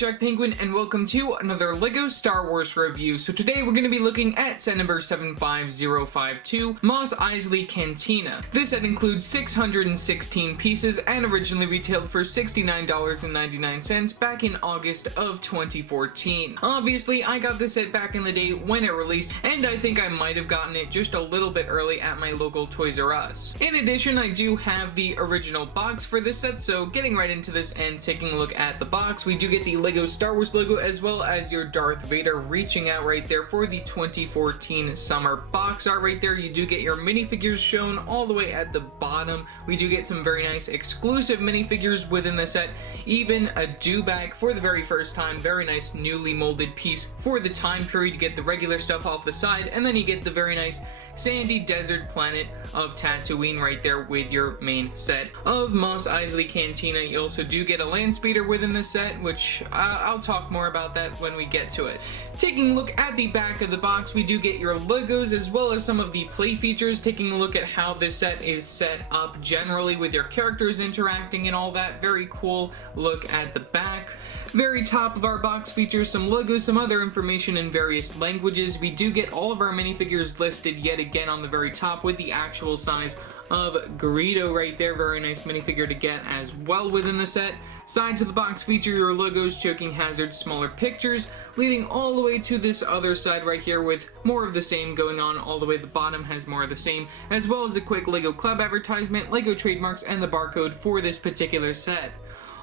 Jack Penguin, and welcome to another LEGO Star Wars review. So today we're going to be looking at set number 75052, Mos Eisley Cantina. This set includes 616 pieces and originally retailed for $69.99 back in August of 2014. Obviously, I got this set back in the day when it released, and I think I might have gotten it just a little bit early at my local Toys R Us. In addition, I do have the original box for this set, so getting right into this and taking a look at the box, we do get the LEGO Star Wars logo as well as your Darth Vader reaching out right there for the 2014 summer box art right there. You do get your minifigures shown all the way at the bottom. We do get some very nice exclusive minifigures within the set, even a Dewback for the very first time. Very nice newly molded piece for the time period. You get the regular stuff off the side, and then you get the very nice sandy desert planet of Tatooine right there with your main set of Mos Eisley Cantina. You also do get a Landspeeder within the set, which I'll talk more about that when we get to it. Taking a look at the back of the box, we do get your logos as well as some of the play features, taking a look at how this set is set up generally with your characters interacting and all that. Very cool look at the back. Very top of our box features some logos, some other information in various languages. We do get all of our minifigures listed yet again on the very top with the actual size of Greedo right there. Very nice minifigure to get as well within the set. Sides of the box feature your logos, choking hazards, smaller pictures, leading all the way to this other side right here with more of the same going on all the way. The bottom has more of the same, as well as a quick LEGO Club advertisement, LEGO trademarks, and the barcode for this particular set.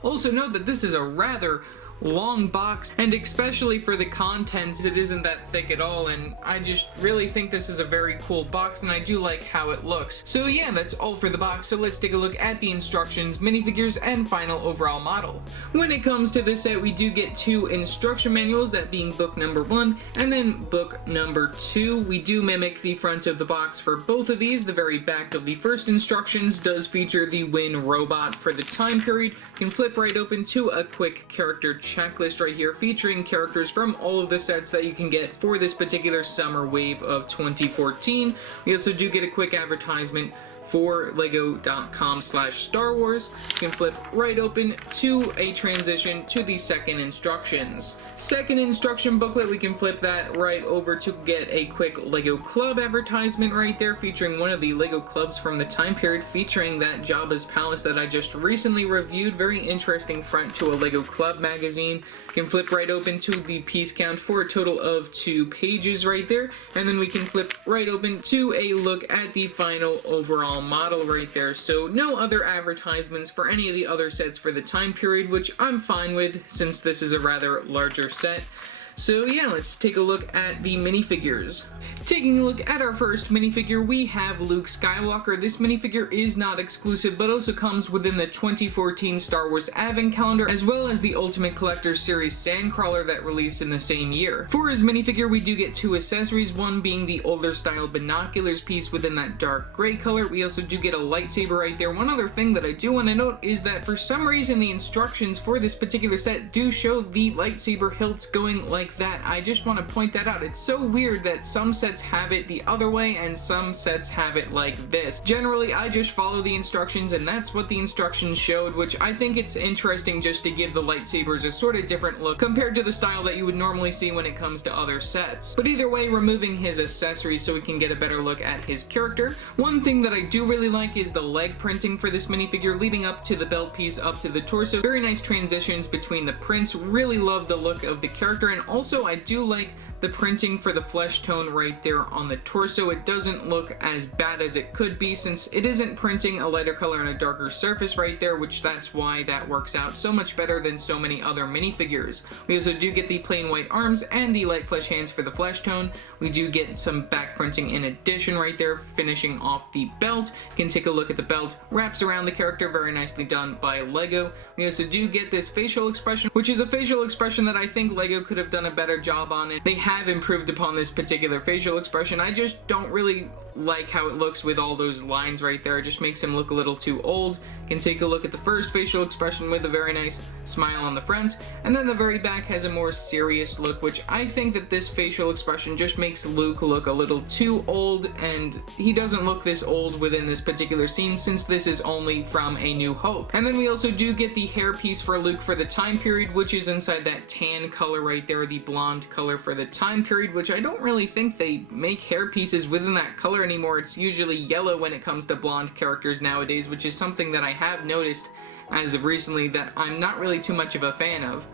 Also note that this is a rather long box, and especially for the contents, it isn't that thick at all, and I just really think this is a very cool box, and I do like how it looks. So yeah, that's all for the box, so let's take a look at the instructions, minifigures, and final overall model. When it comes to this set, we do get two instruction manuals, that being book number 1 and then book number 2. We do mimic the front of the box for both of these. The very back of the first instructions does feature the Win robot for the time period. You can flip right open to a quick character checklist right here featuring characters from all of the sets that you can get for this particular summer wave of 2014. We also do get a quick advertisement for lego.com/Star Wars. You can flip right open to a transition to the second instructions. Second instruction booklet, we can flip that right over to get a quick LEGO Club advertisement right there featuring one of the LEGO clubs from the time period, featuring that Jabba's Palace that I just recently reviewed. Very interesting front to a LEGO Club magazine. You can flip right open to the piece count for a total of 2 pages right there, and then we can flip right open to a look at the final overall model right there. So no other advertisements for any of the other sets for the time period, which I'm fine with since this is a rather larger set. So yeah, let's take a look at the minifigures. Taking a look at our first minifigure, we have Luke Skywalker. This minifigure is not exclusive, but also comes within the 2014 Star Wars Advent Calendar, as well as the Ultimate Collector Series Sandcrawler that released in the same year. For his minifigure, we do get 2 accessories, one being the older style binoculars piece within that dark gray color. We also do get a lightsaber right there. One other thing that I do want to note is that for some reason the instructions for this particular set do show the lightsaber hilts going like that. I just want to point that out. It's so weird that some sets have it the other way and some sets have it like this. Generally, I just follow the instructions, and that's what the instructions showed, which I think it's interesting just to give the lightsabers a sort of different look compared to the style that you would normally see when it comes to other sets. But either way, removing his accessories so we can get a better look at his character. One thing that I do really like is the leg printing for this minifigure leading up to the belt piece up to the torso. Very nice transitions between the prints. Really love the look of the character, and also I do like the printing for the flesh tone right there on the torso. It doesn't look as bad as it could be since it isn't printing a lighter color on a darker surface right there, which that's why that works out so much better than so many other minifigures. We also do get the plain white arms and the light flesh hands for the flesh tone. We do get some back printing in addition right there, finishing off the belt. You can take a look at the belt, wraps around the character, very nicely done by LEGO. We also do get this facial expression, which is a facial expression that I think LEGO could have done a better job on it. They have improved upon this particular facial expression. I just don't really like how it looks with all those lines right there. It just makes him look a little too old. can take a look at the first facial expression with a very nice smile on the front, and then the very back has a more serious look, which I think that this facial expression just makes Luke look a little too old, and he doesn't look this old within this particular scene since this is only from A New Hope. And then we also do get the hairpiece for Luke for the time period, which is inside that tan color right there, the blonde color for the time period, which I don't really think they make hairpieces within that color anymore. It's usually yellow when it comes to blonde characters nowadays, which is something that I have noticed as of recently that I'm not really too much of a fan of.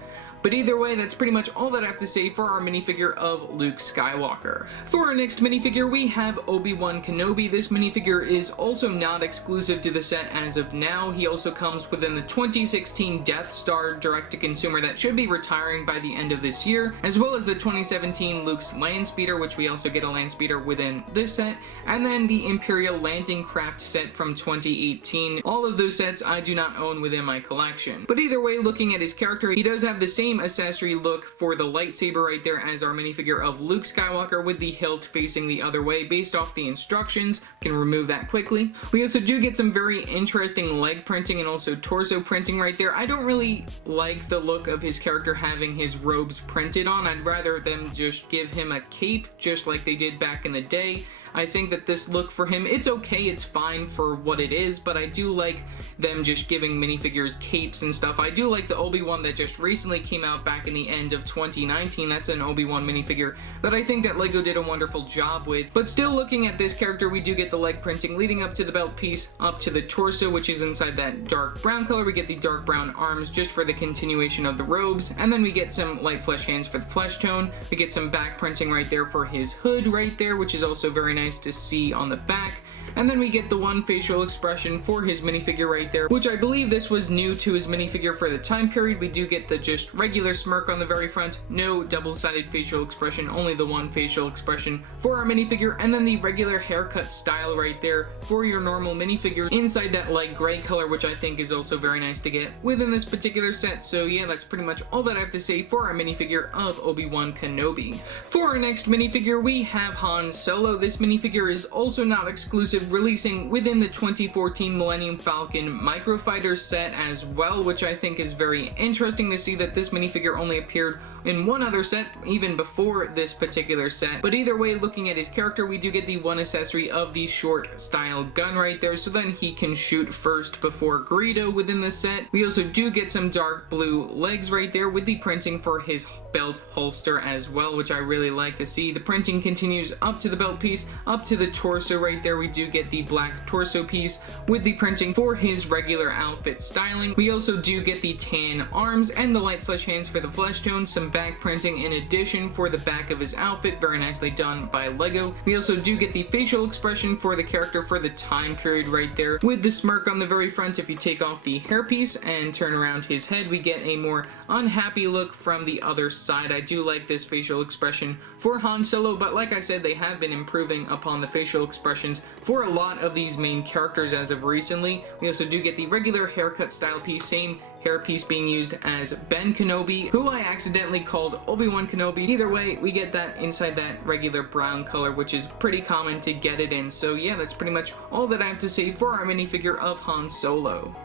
But either way, that's pretty much all that I have to say for our minifigure of Luke Skywalker. For our next minifigure, we have Obi-Wan Kenobi. This minifigure is also not exclusive to the set as of now. He also comes within the 2016 Death Star direct-to-consumer that should be retiring by the end of this year, as well as the 2017 Luke's Landspeeder, which we also get a Landspeeder within this set, and then the Imperial Landing Craft set from 2018. All of those sets I do not own within my collection. But either way, looking at his character, he does have the same accessory look for the lightsaber right there as our minifigure of Luke Skywalker, with the hilt facing the other way based off the instructions. Can remove that quickly. We also do get some very interesting leg printing and also torso printing right there. I don't really like the look of his character having his robes printed on. I'd rather them just give him a cape just like they did back in the day. I think that this look for him, it's okay, it's fine for what it is, but I do like them just giving minifigures capes and stuff. I do like the Obi-Wan that just recently came out back in the end of 2019. That's an Obi-Wan minifigure that I think that LEGO did a wonderful job with. But still, looking at this character, we do get the leg printing leading up to the belt piece, up to the torso, which is inside that dark brown color. We get the dark brown arms just for the continuation of the robes, and then we get some light flesh hands for the flesh tone. We get some back printing right there for his hood right there, which is also very nice to see on the back. And then we get the one facial expression for his minifigure right there, which I believe this was new to his minifigure for the time period. We do get the just regular smirk on the very front, no double-sided facial expression, only the one facial expression for our minifigure, and then the regular haircut style right there for your normal minifigure inside that light gray color, which I think is also very nice to get within this particular set. So yeah, that's pretty much all that I have to say for our minifigure of Obi-Wan Kenobi. For our next minifigure, we have Han Solo. This minifigure is also not exclusive, releasing within the 2014 Millennium Falcon Microfighter set as well, which I think is very interesting to see that this minifigure only appeared in one other set even before this particular set. But either way, looking at his character, we do get the one accessory of the short style gun right there, so then he can shoot first before Greedo within the set. We also do get some dark blue legs right there with the printing for his belt holster as well, which I really like to see. The printing continues up to the belt piece, up to the torso right there. We do get the black torso piece with the printing for his regular outfit styling. We also do get the tan arms and the light flesh hands for the flesh tone, some back printing in addition for the back of his outfit, very nicely done by LEGO. We also do get the facial expression for the character for the time period right there with the smirk on the very front. If you take off the hairpiece and turn around his head, we get a more unhappy look from the other side. I do like this facial expression for Han Solo, but like I said, they have been improving upon the facial expressions for a lot of these main characters as of recently. We also do get the regular haircut style piece, same hairpiece being used as Ben Kenobi, who I accidentally called Obi-Wan Kenobi. Either way, we get that inside that regular brown color, which is pretty common to get it in. So yeah, that's pretty much all that I have to say for our minifigure of Han Solo.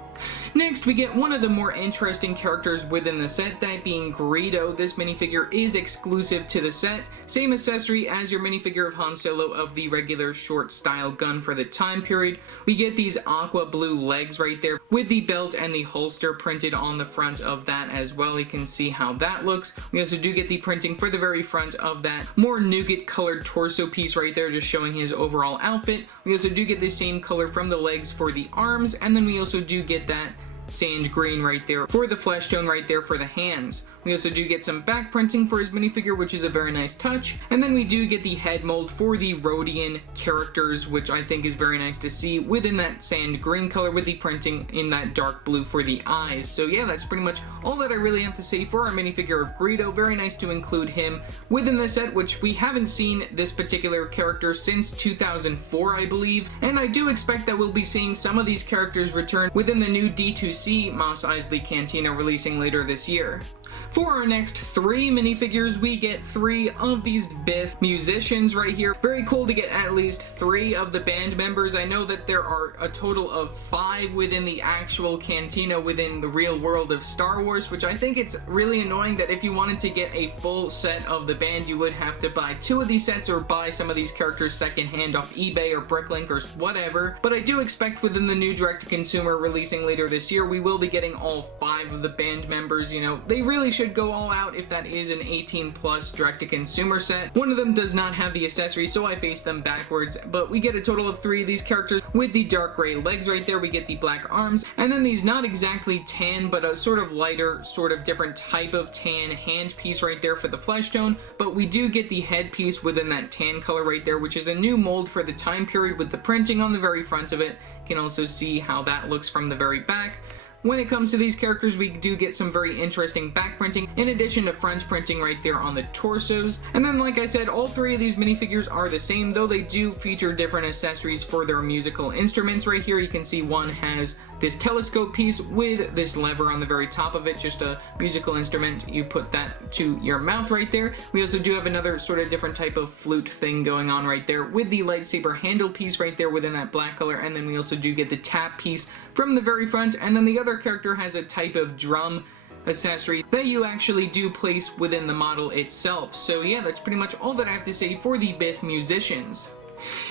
Next, we get one of the more interesting characters within the set, that being Greedo. This minifigure is exclusive to the set. Same accessory as your minifigure of Han Solo of the regular short style gun for the time period. We get these aqua blue legs right there with the belt and the holster printed on the front of that as well. You can see how that looks. We also do get the printing for the very front of that more nougat colored torso piece right there, just showing his overall outfit. We also do get the same color from the legs for the arms, and then we also do get that sand green right there for the flesh tone right there for the hands. We also do get some back printing for his minifigure, which is a very nice touch. And then we do get the head mold for the Rodian characters, which I think is very nice to see within that sand green color with the printing in that dark blue for the eyes. So yeah, that's pretty much all that I really have to say for our minifigure of Greedo. Very nice to include him within the set, which we haven't seen this particular character since 2004, I believe. And I do expect that we'll be seeing some of these characters return within the new D2C Mos Eisley Cantina releasing later this year. For our next 3 minifigures, we get 3 of these Biff musicians right here. Very cool to get at least 3 of the band members. I know that there are a total of 5 within the actual cantina within the real world of Star Wars, which I think it's really annoying that if you wanted to get a full set of the band, you would have to buy 2 of these sets or buy some of these characters secondhand off eBay or Bricklink or whatever. But I do expect within the new direct-to-consumer releasing later this year, we will be getting all 5 of the band members. You know, they really should go all out if that is an 18+ direct-to-consumer set. One of them does not have the accessories, so I face them backwards, but we get a total of 3 of these characters with the dark gray legs right there. We get the black arms, and then these not exactly tan, but a sort of lighter, sort of different type of tan hand piece right there for the flesh tone, but we do get the head piece within that tan color right there, which is a new mold for the time period with the printing on the very front of it. You can also see how that looks from the very back. When it comes to these characters, we do get some very interesting back printing in addition to front printing right there on the torsos. And then, like I said, all 3 of these minifigures are the same, though they do feature different accessories for their musical instruments. Right here you can see one has this telescope piece with this lever on the very top of it, just a musical instrument. You put that to your mouth right there. We also do have another sort of different type of flute thing going on right there with the lightsaber handle piece right there within that black color, and then we also do get the tap piece from the very front, and then the other character has a type of drum accessory that you actually do place within the model itself. So yeah, that's pretty much all that I have to say for the Biff musicians.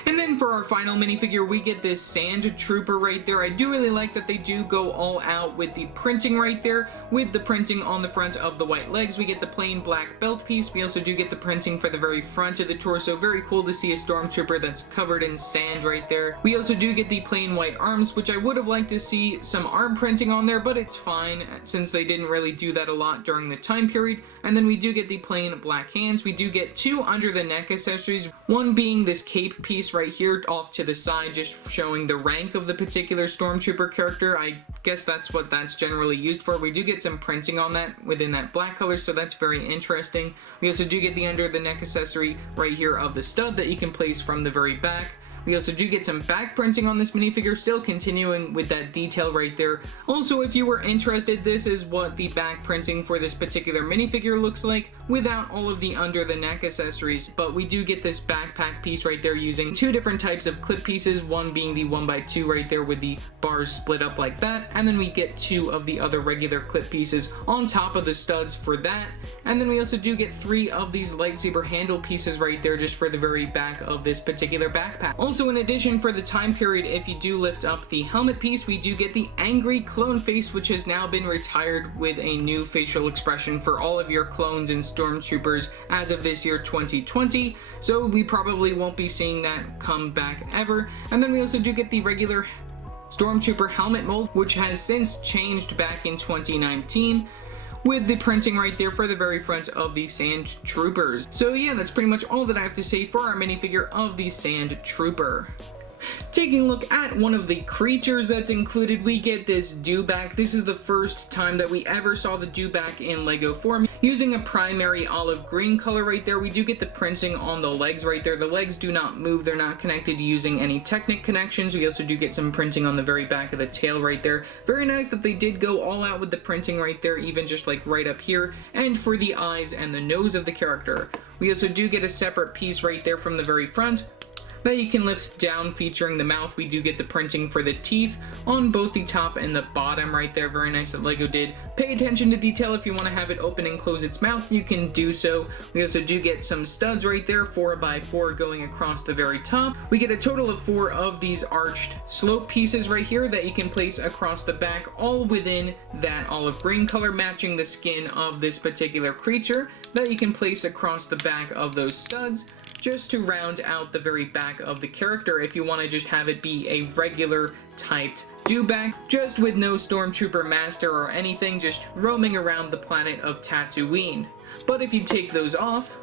And then for our final minifigure, we get this Sand Trooper right there. I do really like that they do go all out with the printing right there, with the printing on the front of the white legs. We get the plain black belt piece. We also do get the printing for the very front of the torso. Very cool to see a stormtrooper that's covered in sand right there. We also do get the plain white arms, which I would have liked to see some arm printing on there, but it's fine since they didn't really do that a lot during the time period. And then we do get the plain black hands. We do get 2 under the neck accessories, one being this cape piece right here off to the side, just showing the rank of the particular stormtrooper character. I guess that's what that's generally used for. We do get some printing on that within that black color, so that's very interesting. We also do get the under the neck accessory right here of the stud that you can place from the very back. We also do get some back printing on this minifigure, still continuing with that detail right there. Also, if you were interested, this is what the back printing for this particular minifigure looks like without all of the under the neck accessories. But we do get this backpack piece right there using 2 different types of clip pieces, one being the 1x2 right there with the bars split up like that, and then we get 2 of the other regular clip pieces on top of the studs for that. And then we also do get 3 of these lightsaber handle pieces right there just for the very back of this particular backpack. Also, in addition, for the time period, if you do lift up the helmet piece, we do get the angry clone face, which has now been retired with a new facial expression for all of your clones and stormtroopers as of this year 2020, so we probably won't be seeing that come back ever. And then we also do get the regular stormtrooper helmet mold, which has since changed back in 2019. With the printing right there for the very front of the Sand Troopers. So yeah, that's pretty much all that I have to say for our minifigure of the Sand Trooper. Taking a look at one of the creatures that's included, we get this Dewback. This is the first time that we ever saw the Dewback in Lego form. Using a primary olive green color right there, we do get the printing on the legs right there. The legs do not move, they're not connected using any Technic connections. We also do get some printing on the very back of the tail right there. Very nice that they did go all out with the printing right there, even just like right up here, and for the eyes and the nose of the character. We also do get a separate piece right there from the very front that you can lift down, featuring the mouth. We do get the printing for the teeth on both the top and the bottom right there. Very nice that Lego did pay attention to detail. If you want to have it open and close its mouth, you can do so. We also do get some studs right there, 4x4 going across the very top. We get a total of 4 of these arched slope pieces right here that you can place across the back, all within that olive green color, matching the skin of this particular creature, that you can place across the back of those studs, just to round out the very back of the character if you want to just have it be a regular typed Dewback, just with no Stormtrooper Master or anything, just roaming around the planet of Tatooine. But if you take those off,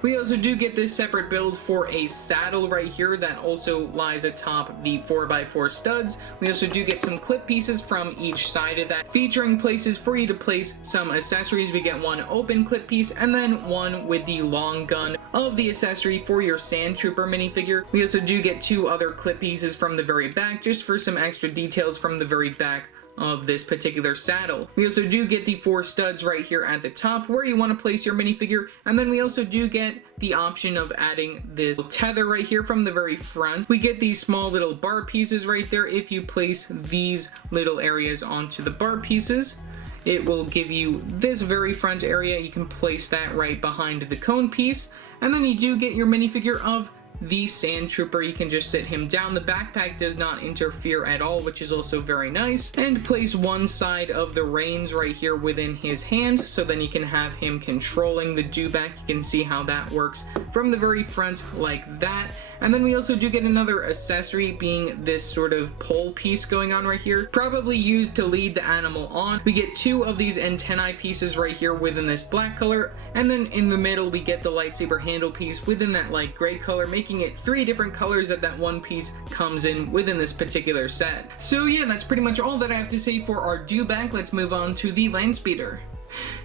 we also do get this separate build for a saddle right here that also lies atop the 4x4 studs. We also do get some clip pieces from each side of that, featuring places for you to place some accessories. We get one open clip piece and then one with the long gun of the accessory for your Sand Trooper minifigure. We also do get 2 other clip pieces from the very back, just for some extra details from the very back of this particular saddle. We also do get the 4 studs right here at the top where you want to place your minifigure, and then we also do get the option of adding this tether right here from the very front. We get these small little bar pieces right there. If you place these little areas onto the bar pieces, it will give you this very front area. You can place that right behind the cone piece, and then you do get your minifigure of the Sand Trooper. You can just sit him down. The backpack does not interfere at all, which is also very nice. And place one side of the reins right here within his hand, so then you can have him controlling the Dewback. You can see how that works from the very front like that. And then we also do get another accessory, being this sort of pole piece going on right here, probably used to lead the animal on. We get 2 of these antennae pieces right here within this black color, and then in the middle we get the lightsaber handle piece within that light gray color, making it 3 different colors that one piece comes in within this particular set. So yeah, that's pretty much all that I have to say for our Dewback. Let's move on to the Landspeeder.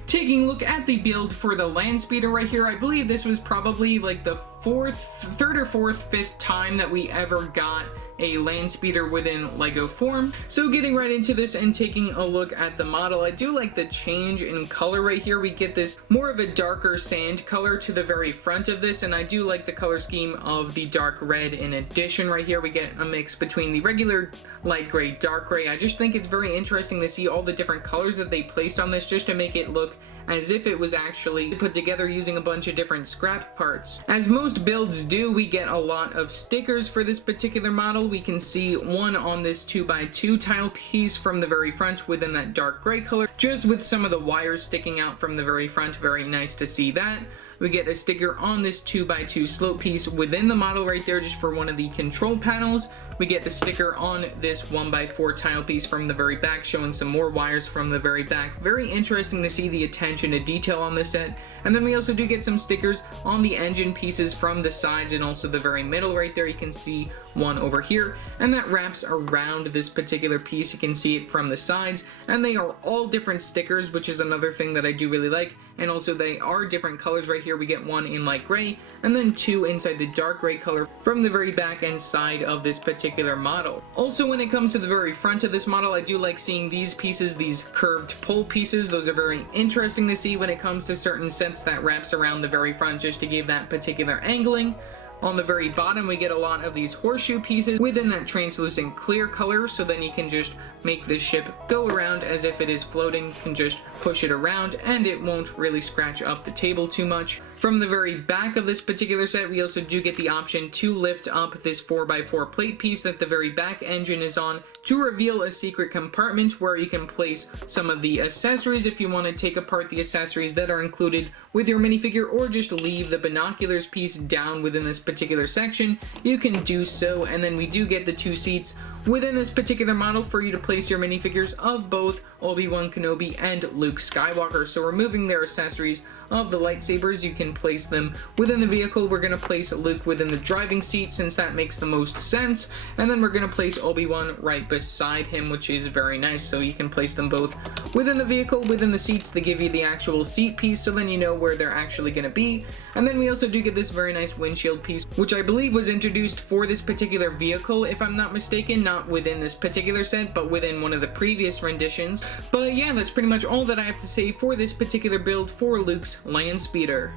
Taking a look at the build for the Landspeeder right here, I believe this was probably like the third or fourth, fifth time that we ever got a Landspeeder within Lego form. So getting right into this and taking a look at the model, I do like the change in color right here. We get this more of a darker sand color to the very front of this, and I do like the color scheme of the dark red in addition. Right here we get a mix between the regular light gray, dark gray. I just think it's very interesting to see all the different colors that they placed on this just to make it look as if it was actually put together using a bunch of different scrap parts. As most builds do, we get a lot of stickers for this particular model. We can see one on this 2x2 tile piece from the very front within that dark gray color, just with some of the wires sticking out from the very front. Very nice to see that. We get a sticker on this 2x2 slope piece within the model right there, just for one of the control panels. We get the sticker on this 1x4 tile piece from the very back, showing some more wires from the very back. Very interesting to see the attention to detail on this set. And then we also do get some stickers on the engine pieces from the sides and also the very middle right there. You can see one over here, and that wraps around this particular piece. You can see it from the sides, and they are all different stickers, which is another thing that I do really like. And also they are different colors right here. We get one in light gray, and then 2 inside the dark gray color from the very back and side of this particular model. Also, when it comes to the very front of this model, I do like seeing these pieces, these curved pole pieces. Those are very interesting to see when it comes to certain sets that wraps around the very front, just to give that particular angling. On the very bottom, we get a lot of these horseshoe pieces within that translucent clear color, so then you can just make this ship go around as if it is floating. You can just push it around and it won't really scratch up the table too much. From the very back of this particular set, we also do get the option to lift up this 4x4 plate piece that the very back engine is on to reveal a secret compartment where you can place some of the accessories if you want to take apart the accessories that are included with your minifigure, or just leave the binoculars piece down within this particular section. You can do so, and then we do get the 2 seats within this particular model for you to place your minifigures of both Obi-Wan Kenobi and Luke Skywalker. So removing their accessories of the lightsabers, you can place them within the vehicle. We're going to place Luke within the driving seat since that makes the most sense, and then we're going to place Obi-Wan right beside him, which is very nice. So you can place them both within the vehicle, within the seats. They give you the actual seat piece, so then you know where they're actually going to be. And then we also do get this very nice windshield piece, which I believe was introduced for this particular vehicle, if I'm not mistaken. Not within this particular set, but within one of the previous renditions. But yeah, that's pretty much all that I have to say for this particular build for Luke's Landspeeder.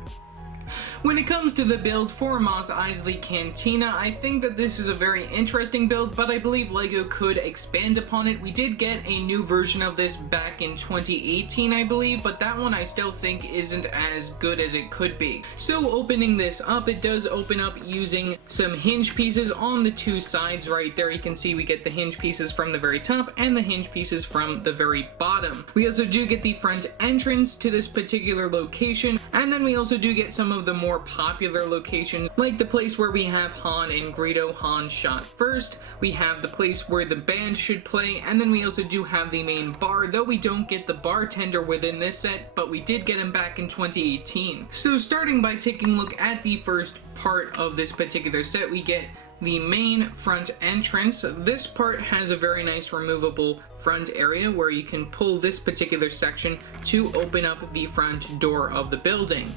When it comes to the build for Mos Eisley Cantina, I think that this is a very interesting build, but I believe LEGO could expand upon it. We did get a new version of this back in 2018, I believe, but that one I still think isn't as good as it could be. So opening this up, it does open up using some hinge pieces on the 2 sides right there. You can see we get the hinge pieces from the very top and the hinge pieces from the very bottom. We also do get the front entrance to this particular location, and then we also do get some of the more popular locations, like the place where we have Han and Greedo. Han shot first. We have the place where the band should play, and then we also do have the main bar, though we don't get the bartender within this set, but we did get him back in 2018. So starting by taking a look at the first part of this particular set, we get the main front entrance. This part has a very nice removable front area where you can pull this particular section to open up the front door of the building.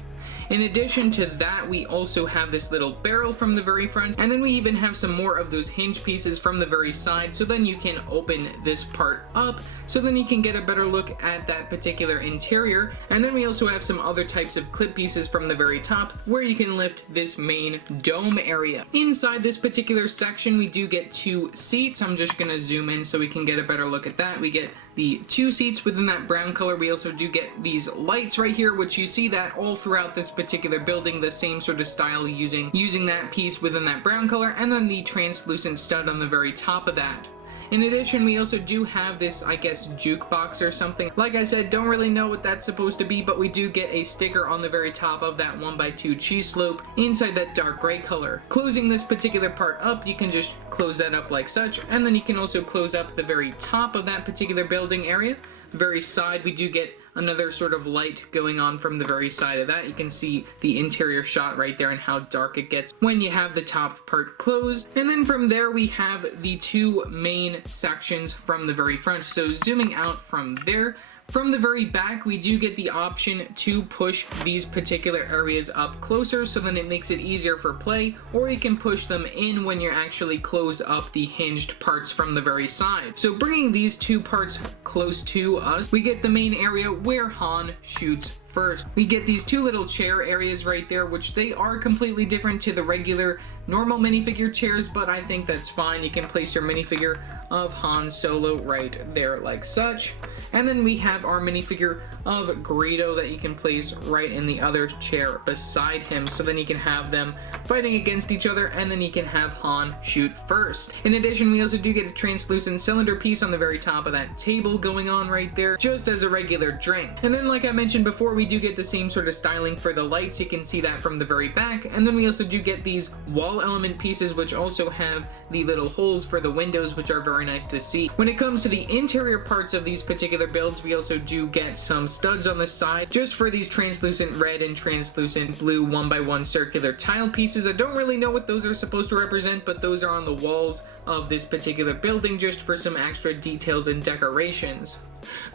In addition to that, we also have this little barrel from the very front, and then we even have some more of those hinge pieces from the very side, so then you can open this part up, so then you can get a better look at that particular interior. And then we also have some other types of clip pieces from the very top where you can lift this main dome area. Inside this particular section, we do get 2 seats. I'm just gonna zoom in so we can get a better look at that. We get the 2 seats within that brown color. We also do get these lights right here, which you see that all throughout this particular building, the same sort of style using that piece within that brown color, and then the translucent stud on the very top of that. In addition, we also do have this, I guess, jukebox or something. Like I said, don't really know what that's supposed to be, but we do get a sticker on the very top of that 1x2 cheese slope inside that dark gray color. Closing this particular part up, you can just close that up like such, and then you can also close up the very top of that particular building area. The very side, we do get another sort of light going on from the very side of that. You can see the interior shot right there and how dark it gets when you have the top part closed. And then from there we have the 2 main sections from the very front. So zooming out from there, from the very back, we do get the option to push these particular areas up closer, so then it makes it easier for play, or you can push them in when you actually close up the hinged parts from the very side. So bringing these 2 parts close to us, we get the main area where Han shoots first. We get these 2 little chair areas right there, which they are completely different to the regular normal minifigure chairs, but I think that's fine. You can place your minifigure of Han Solo right there like such. And then we have our minifigure of Greedo that you can place right in the other chair beside him, so then you can have them fighting against each other, and then you can have Han shoot first. In addition, we also do get a translucent cylinder piece on the very top of that table going on right there, just as a regular drink. And then, like I mentioned before, we do get the same sort of styling for the lights. You can see that from the very back. And then we also do get these wall element pieces, which also have the little holes for the windows, which are very nice to see. When it comes to the interior parts of these particular builds, we also do get some studs on the side just for these translucent red and translucent blue 1x1 circular tile pieces. I don't really know what those are supposed to represent, but those are on the walls of this particular building just for some extra details and decorations.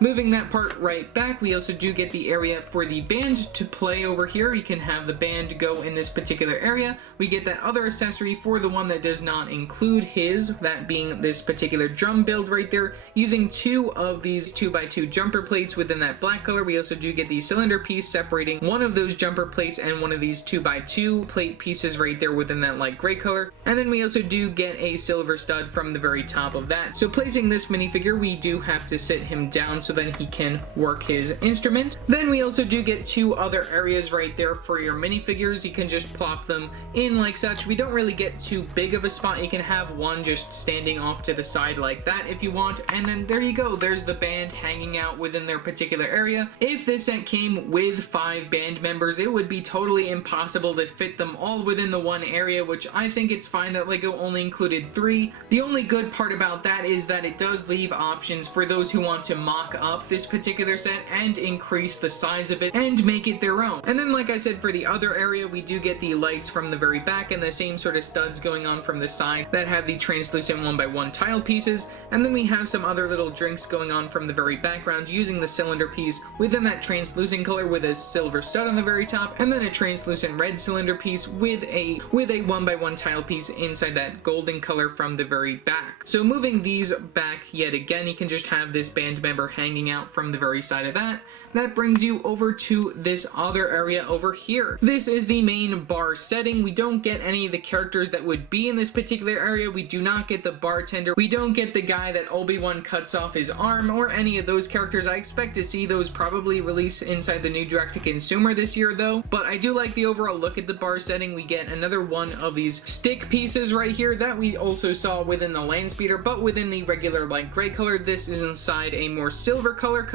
Moving that part right back, we also do get the area for the band to play over here. You can have the band go in this particular area. We get that other accessory for the one that does not include his, that being this particular drum build right there, using 2 of these 2x2 jumper plates within that black color. We also do get the cylinder piece separating one of those jumper plates and one of these 2x2 plate pieces right there within that light gray color. And then we also do get a silver stud from the very top of that. So placing this minifigure, we do have to sit him down so then he can work his instrument. Then we also do get 2 other areas right there for your minifigures. You can just plop them in like such. We don't really get too big of a spot. You can have one just standing off to the side like that if you want, and then there you go. There's the band hanging out within their particular area. If this set came with 5 band members, it would be totally impossible to fit them all within the one area, which I think it's fine that LEGO only included 3. The only good part about that is that it does leave options for those who want to mock up this particular set and increase the size of it and make it their own. And then, like I said, for the other area, we do get the lights from the very back and the same sort of studs going on from the side that have the translucent 1x1 tile pieces. And then we have some other little drinks going on from the very background using the cylinder piece within that translucent color with a silver stud on the very top, and then a translucent red cylinder piece with a 1x1 tile piece inside that golden color from the very back. So moving these back yet again, you can just have this band member hanging out from the very side of that. That brings you over to this other area over here. This is the main bar setting. We don't get any of the characters that would be in this particular area. We do not get the bartender. We don't get the guy that Obi-Wan cuts off his arm or any of those characters. I expect to see those probably release inside the new direct-to-consumer this year though, but I do like the overall look at the bar setting. We get another one of these stick pieces right here that we also saw within the Landspeeder, but within the regular light gray color. This is inside a more silver color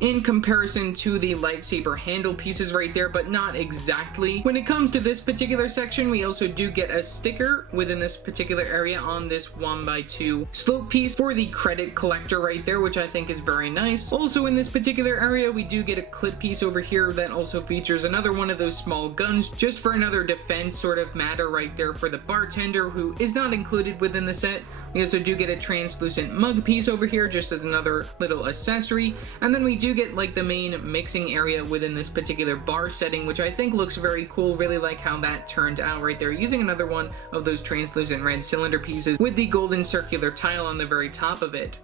in comparison to the lightsaber handle pieces right there, but not exactly. When it comes to this particular section, we also do get a sticker within this particular area on this 1x2 slope piece for the credit collector right there, which I think is very nice. Also in this particular area, we do get a clip piece over here that also features another one of those small guns, just for another defense sort of matter right there for the bartender, who is not included within the set. We also do get a translucent mug piece over here just as another little accessory, and then we do get like the main mixing area within this particular bar setting, which I think looks very cool. Really like how that turned out right there, using another one of those translucent red cylinder pieces with the golden circular tile on the very top of it.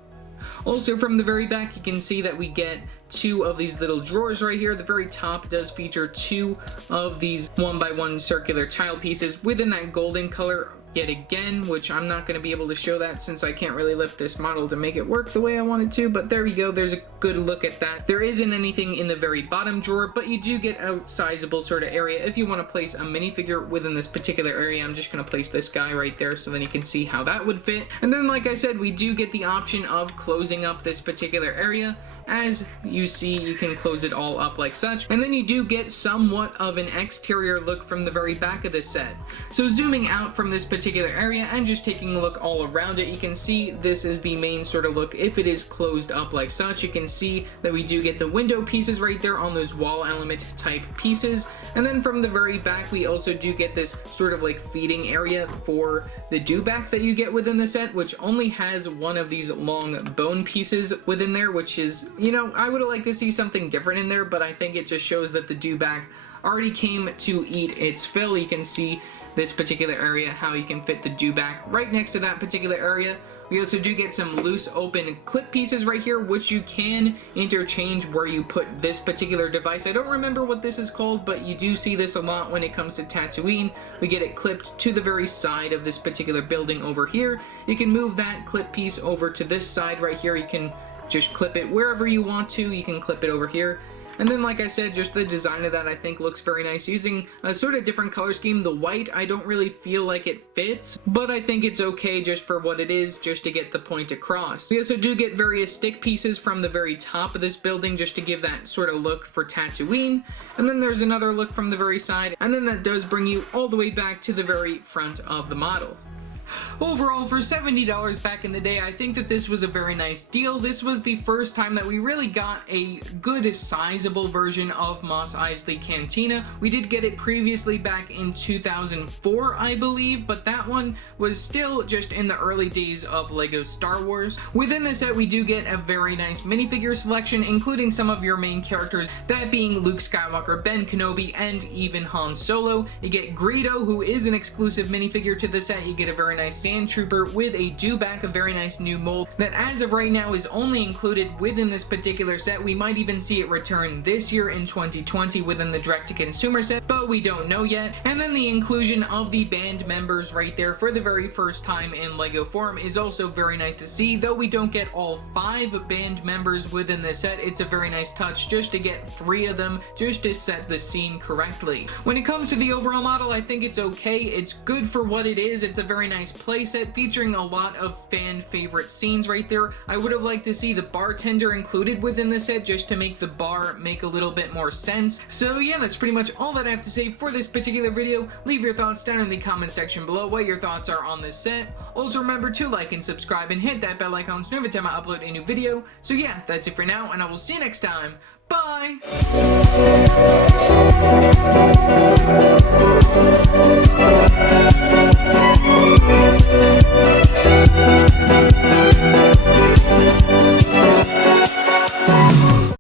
Also, from the very back, you can see that we get two of these little drawers right here. The very top does feature two of these 1x1 circular tile pieces within that golden color yet again, which I'm not going to be able to show that since I can't really lift this model to make it work the way I wanted to, but there we go. There's a good look at that. There isn't anything in the very bottom drawer, but you do get a sizable sort of area if you want to place a minifigure within this particular area. I'm just going to place this guy right there so then you can see how that would fit. And then, like I said, we do get the option of closing up this particular area. As you see, you can close it all up like such, and then you do get somewhat of an exterior look from the very back of this set. So zooming out from this particular area and just taking a look all around it, you can see this is the main sort of look if it is closed up like such. You can see that we do get the window pieces right there on those wall element type pieces, and then from the very back we also do get this sort of like feeding area for the Dewback that you get within the set, which only has one of these long bone pieces within there, which is, you know, I would have liked to see something different in there, but I think it just shows that the Dewback already came to eat its fill. You can see this particular area, how you can fit the Dewback right next to that particular area. We also do get some loose open clip pieces right here, which you can interchange where you put this particular device. I don't remember what this is called, but you do see this a lot when it comes to Tatooine. We get it clipped to the very side of this particular building over here. You can move that clip piece over to this side right here. You can just clip it wherever you want to. You can clip it over here. And then, like I said, just the design of that I think looks very nice. Using a sort of different color scheme. The white, I don't really feel like it fits, but I think it's okay just for what it is, just to get the point across. We also do get various stick pieces from the very top of this building just to give that sort of look for Tatooine. And then there's another look from the very side, and then that does bring you all the way back to the very front of the model. Overall, for $70 back in the day, I think that this was a very nice deal. This was the first time that we really got a good sizable version of Mos Eisley Cantina. We did get it previously back in 2004, I believe, but that one was still just in the early days of LEGO Star Wars. Within the set, we do get a very nice minifigure selection, including some of your main characters, that being Luke Skywalker, Ben Kenobi, and even Han Solo. You get Greedo, who is an exclusive minifigure to the set. You get a very nice Sand Trooper with a Dewback, a very nice new mold that as of right now is only included within this particular set. We might even see it return this year in 2020 within the direct-to-consumer set, but we don't know yet. And then the inclusion of the band members right there for the very first time in LEGO form is also very nice to see. Though we don't get all 5 band members within the set, it's a very nice touch just to get 3 of them, just to set the scene correctly. When it comes to the overall model, I think it's okay. It's good for what it is. It's a very nice playset featuring a lot of fan favorite scenes right there. I would have liked to see the bartender included within the set just to make the bar make a little bit more sense. So yeah, that's pretty much all that I have to say for this particular video. Leave your thoughts down in the comment section below what your thoughts are on this set. Also remember to like and subscribe and hit that bell icon so every time I upload a new video. So yeah, that's it for now, and I will see you next time. Bye!